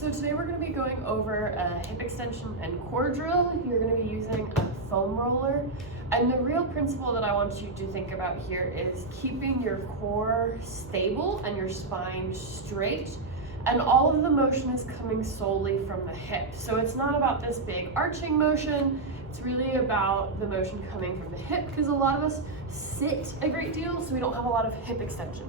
So today we're going to be going over a hip extension and core drill. You're going to be using a foam roller. And the real principle that I want you to think about here is keeping your core stable and your spine straight. And all of the motion is coming solely from the hip. So it's not about this big arching motion. It's really about the motion coming from the hip, because a lot of us sit a great deal, so we don't have a lot of hip extension.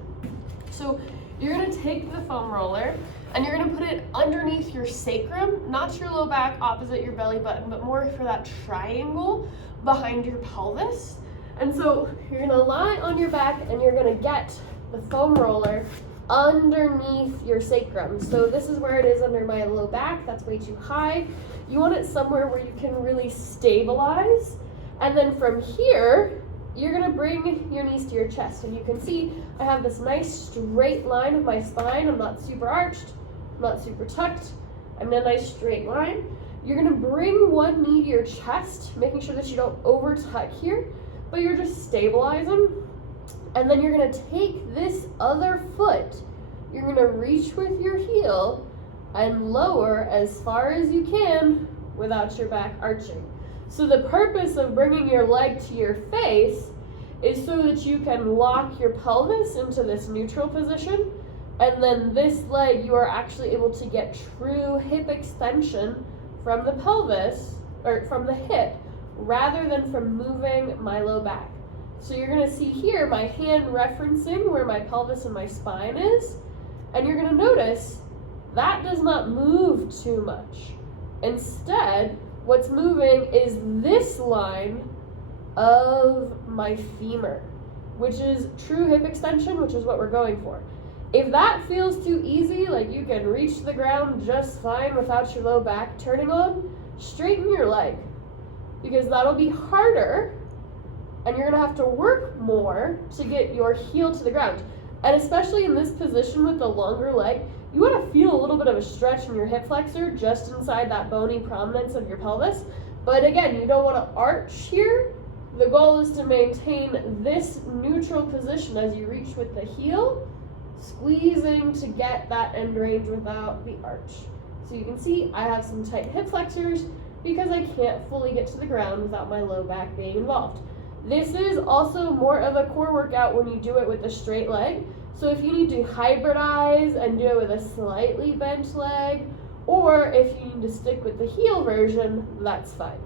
So you're going to take the foam roller and you're going to put it underneath your sacrum, not your low back opposite your belly button, but more for that triangle behind your pelvis. And so you're going to lie on your back and you're going to get the foam roller underneath your sacrum. So this is where it is under my low back. That's way too high. You want it somewhere where you can really stabilize. And then from here, you're going to bring your knees to your chest. And you can see I have this nice straight line of my spine. I'm not super arched, I'm not super tucked. I'm in a nice straight line. You're going to bring one knee to your chest, making sure that you don't over tuck here, but you're just stabilizing. And then you're going to take this other foot, you're going to reach with your heel and lower as far as you can without your back arching. So the purpose of bringing your leg to your face is so that you can lock your pelvis into this neutral position, and then this leg you are actually able to get true hip extension from the pelvis, or from the hip, rather than from moving my low back. So you're going to see here my hand referencing where my pelvis and my spine is, and you're going to notice that does not move too much. Instead, what's moving is this line of my femur, which is true hip extension, which is what we're going for. If that feels too easy, like you can reach the ground just fine without your low back turning on, straighten your leg, because that'll be harder and you're gonna have to work more to get your heel to the ground. And especially in this position with the longer leg, you want to feel a little bit of a stretch in your hip flexor just inside that bony prominence of your pelvis. But again, you don't want to arch here. The goal is to maintain this neutral position as you reach with the heel, squeezing to get that end range without the arch. So you can see I have some tight hip flexors because I can't fully get to the ground without my low back being involved. This is also more of a core workout when you do it with a straight leg. So if you need to hybridize and do it with a slightly bent leg, or if you need to stick with the heel version, that's fine.